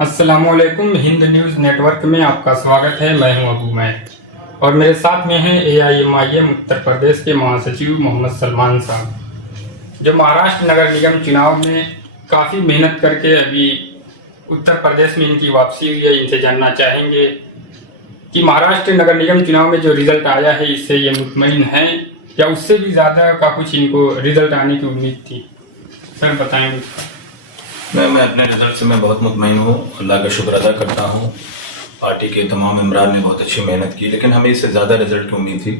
अस्सलामुअलैकुम। Hind news network में आपका स्वागत है। मैं हूं अबू मैर और मेरे साथ में हैं AIMIM उत्तर प्रदेश के महासचिव मोहम्मद सलमान साहब, जो महाराष्ट्र नगर निगम चुनाव में काफ़ी मेहनत करके अभी उत्तर प्रदेश में इनकी वापसी हुई है। इनसे जानना चाहेंगे कि महाराष्ट्र नगर निगम चुनाव में जो रिजल्ट आया है इससे ये मुतमईन है या उससे भी ज़्यादा का कुछ इनको रिजल्ट आने की उम्मीद थी। सर बताएंगे। मैं अपने रिजल्ट से मैं बहुत मुतमईन हूँ। अल्लाह का शुक्र अदा करता हूँ। पार्टी के तमाम इमरान ने बहुत अच्छी मेहनत की, लेकिन हमें इससे ज़्यादा रिजल्ट की उम्मीद थी।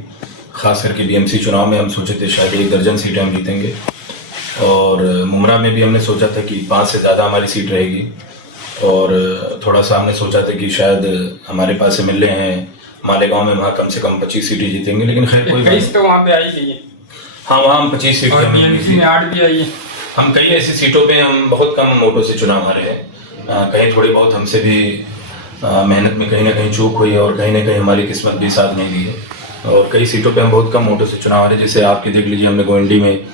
ख़ास करके BMC चुनाव में हम सोचे थे शायद 1 दर्जन सीटें हम जीतेंगे, और मुमरा में भी हमने सोचा था कि 5 से ज़्यादा हमारी सीट रहेगी, और थोड़ा सा हमने सोचा था कि शायद हमारे पास से मिल रहे हैं मालेगांव में वहाँ कम से कम 25 सीटें जीतेंगे, लेकिन खैर कोई बात तो वहाँ पे आई गई है। हाँ, वहाँ हम 25 सीटें में 8 भी आई है। हम कई ऐसी सीटों पे हम बहुत कम वोटों से चुनाव हारे हैं। कहीं थोड़ी बहुत हमसे भी मेहनत में कहीं ना कहीं चूक हुई है, और कहीं ना कहीं हमारी किस्मत भी साथ नहीं दी है, और कई सीटों पे हम बहुत कम वोटों से चुनाव हारे। जैसे आपके देख लीजिए, हमने गोंडी में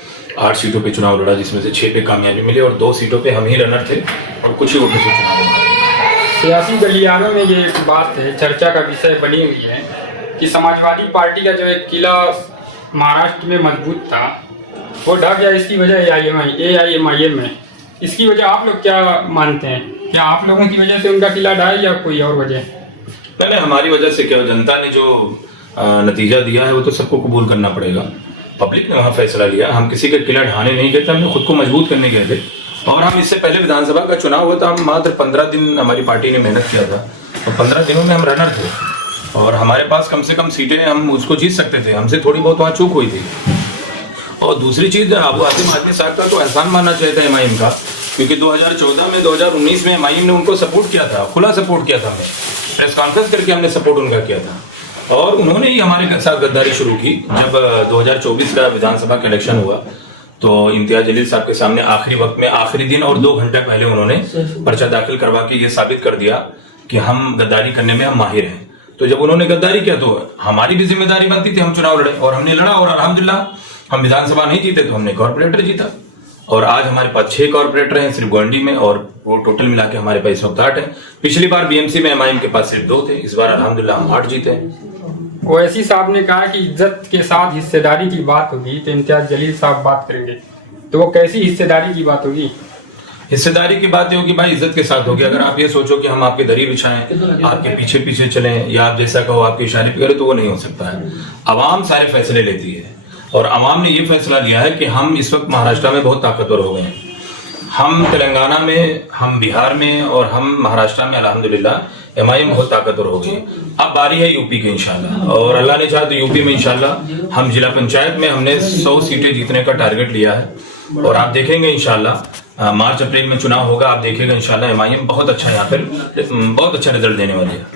8 सीटों पे चुनाव लड़ा, जिसमें से 6 पे कामयाबी मिली, और 2 सीटों पे हम ही रनर थे और कुछ ही वोटों से चुनाव हारे। सियासी गलियारों में ये एक बात है, चर्चा का विषय बनी हुई है कि समाजवादी पार्टी का जो एक किला महाराष्ट्र में मजबूत था वो ढह गया। इसकी वजह AIMIM है। इसकी वजह आप लोग क्या मानते हैं? क्या आप लोगों की वजह से उनका किला ढहा है या कोई और वजह? पहले हमारी वजह से क्या, जनता ने जो नतीजा दिया है वो तो सबको कबूल करना पड़ेगा। पब्लिक ने वहाँ फैसला लिया। हम किसी का किला ढहाने नहीं गए थे, हमने खुद को मजबूत करने गए थे। और हम इससे पहले विधानसभा का चुनाव हुआ था, हम मात्र 15 दिन हमारी पार्टी ने मेहनत किया था, और 15 दिनों में हम रनर थे, और हमारे पास कम से कम सीटें हम उसको जीत सकते थे। हमसे थोड़ी बहुत वहाँ चूक हुई थी। और दूसरी चीज, अबू आसिम आदमी साहब का तो एहसान मानना चाहिए था MIM का, क्योंकि 2014 में 2019 में MIM ने उनको सपोर्ट किया था, खुला सपोर्ट किया था। हमने प्रेस कॉन्फ्रेंस करके हमने सपोर्ट उनका किया था, और उन्होंने ही हमारे साथ गद्दारी शुरू की। जब 2024 का विधानसभा का इलेक्शन हुआ तो इम्तियाज जलील साहब के सामने आखिरी वक्त में, आखिरी दिन और 2 घंटे पहले उन्होंने पर्चा दाखिल करवा के ये साबित कर दिया कि हम गद्दारी करने में हम माहिर हैं। तो जब उन्होंने गद्दारी किया तो हमारी भी जिम्मेदारी बनती थी, हम चुनाव लड़े, और हमने लड़ा, और अल्हम्दुलिल्लाह हम विधानसभा नहीं जीते तो हमने कॉर्पोरेटर जीता, और आज हमारे पास 6 कॉर्पोरेटर हैं सिर्फ गोंडी में, और वो टोटल मिला के हमारे पास इस वक्त 8 है। पिछली बार BMC में MIM के पास सिर्फ 2 थे, इस बार अल्हम्दुलिल्लाह हम 8 जीते हैं। ओवैसी साहब ने कहा कि इज्जत के साथ हिस्सेदारी की बात होगी, तो इम्तियाज जलील साहब बात करेंगे, तो वो कैसी हिस्सेदारी की बात होगी? हिस्सेदारी की बात ये होगी भाई, इज्जत के साथ होगी। अगर आप ये सोचो कि हम आपके दरी बिछाएं, आपके पीछे पीछे चलें, या आप जैसा कहो आपके इशारे पे करें, तो वो नहीं हो सकता है। अवाम सारे फैसले लेती है, और अवाम ने ये फैसला लिया है कि हम इस वक्त महाराष्ट्र में बहुत ताकतवर हो गए हैं। हम तेलंगाना में, हम बिहार में, और हम महाराष्ट्र में अल्हम्दुलिल्लाह MIM बहुत ताकतवर हो गई। अब बारी है यूपी की इंशाल्लाह, और अल्लाह ने चाहा तो यूपी में इंशाल्लाह हम जिला पंचायत में हमने 100 सीटें जीतने का टारगेट लिया है, और आप देखेंगे इंशाल्लाह मार्च अप्रैल में चुनाव होगा, आप देखेंगे इंशाल्लाह MIM बहुत अच्छा यहाँ पर बहुत अच्छा रिजल्ट देने वाली है।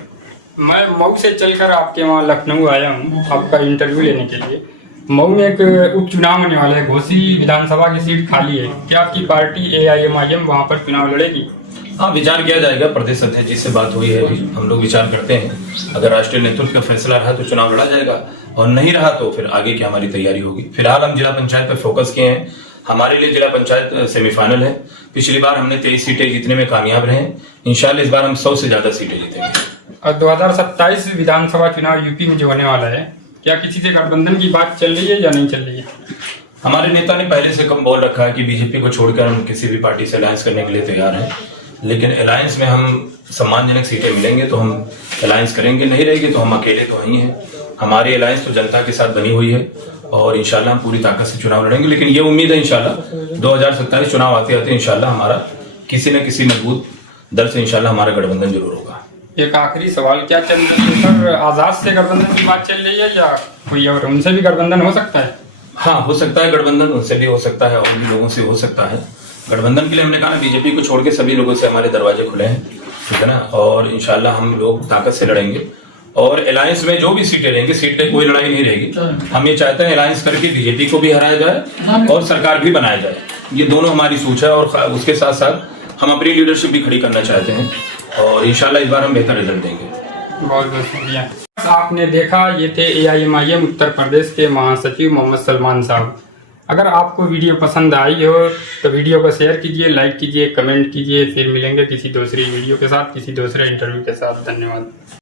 मैं मऊ से चलकर आपके वहाँ लखनऊ आया हूँ आपका इंटरव्यू लेने के लिए। मऊ में एक उपचुनाव होने वाला है, घोसी विधानसभा की सीट खाली है। क्या आपकी पार्टी AIMIM वहाँ पर चुनाव लड़ेगी? हाँ, विचार किया जाएगा। प्रदेश अध्यक्ष जी से बात हुई है, हम लोग विचार करते हैं। अगर राष्ट्रीय नेतृत्व का फैसला रहा तो चुनाव लड़ा जाएगा, और नहीं रहा तो फिर आगे की हमारी तैयारी होगी। फिलहाल हम जिला पंचायत पर फोकस किए हैं। हमारे लिए जिला पंचायत सेमीफाइनल है। पिछली बार हमने 23 सीटें जीतने में कामयाब रहे। इंशाल्लाह इस बार हम 100 से ज्यादा सीटें जीतेंगे। और 2027 विधानसभा चुनाव यूपी में जो होने वाला है, क्या किसी से गठबंधन की बात चल रही है या नहीं चल रही है? हमारे नेता ने पहले से कम बोल रखा है कि बीजेपी को छोड़कर हम किसी भी पार्टी से अलायंस करने के लिए तैयार हैं, लेकिन अलायंस में हम सम्मानजनक सीटें मिलेंगे तो हम अलायंस करेंगे, नहीं रहेगी तो हम अकेले तो ही हैं। हमारी अलायंस तो जनता के साथ बनी हुई है, और इंशाल्लाह हम पूरी ताकत से चुनाव लड़ेंगे। लेकिन ये उम्मीद है इंशाल्लाह 2027 चुनाव आते आते इंशाल्लाह हमारा किसी न किसी मजबूत दल से इंशाल्लाह हमारा गठबंधन जरूर होगा। एक आखिरी सवाल, क्या चल रही है सर, आजाद से गठबंधन की बात चल रही है या कोई और, उनसे भी गठबंधन हो सकता है? हाँ, हो सकता है गठबंधन, उनसे भी हो सकता है, और भी लोगों से हो सकता है। गठबंधन के लिए हमने कहा ना, बीजेपी को छोड़ के सभी लोगों से हमारे दरवाजे खुले हैं, ठीक है ना, और इंशाल्लाह हम लोग ताकत से लड़ेंगे। और अलायंस में जो भी सीटें रहेंगी, सीट पे कोई लड़ाई नहीं रहेगी। हम ये चाहते हैं अलायंस करके बीजेपी को भी हराया जाए और सरकार भी बनाया जाए। ये दोनों हमारी सोच है, और उसके साथ साथ हम अपनी लीडरशिप भी खड़ी करना चाहते हैं, और इंशाल्लाह इस बार हम बेहतर रिजल्ट देंगे। बहुत बहुत शुक्रिया। आपने देखा, ये थे AIMIM उत्तर प्रदेश के महासचिव मोहम्मद सलमान साहब। अगर आपको वीडियो पसंद आई हो तो वीडियो को शेयर कीजिए, लाइक कीजिए, कमेंट कीजिए। फिर मिलेंगे किसी दूसरी वीडियो के साथ, किसी दूसरे इंटरव्यू के साथ। धन्यवाद।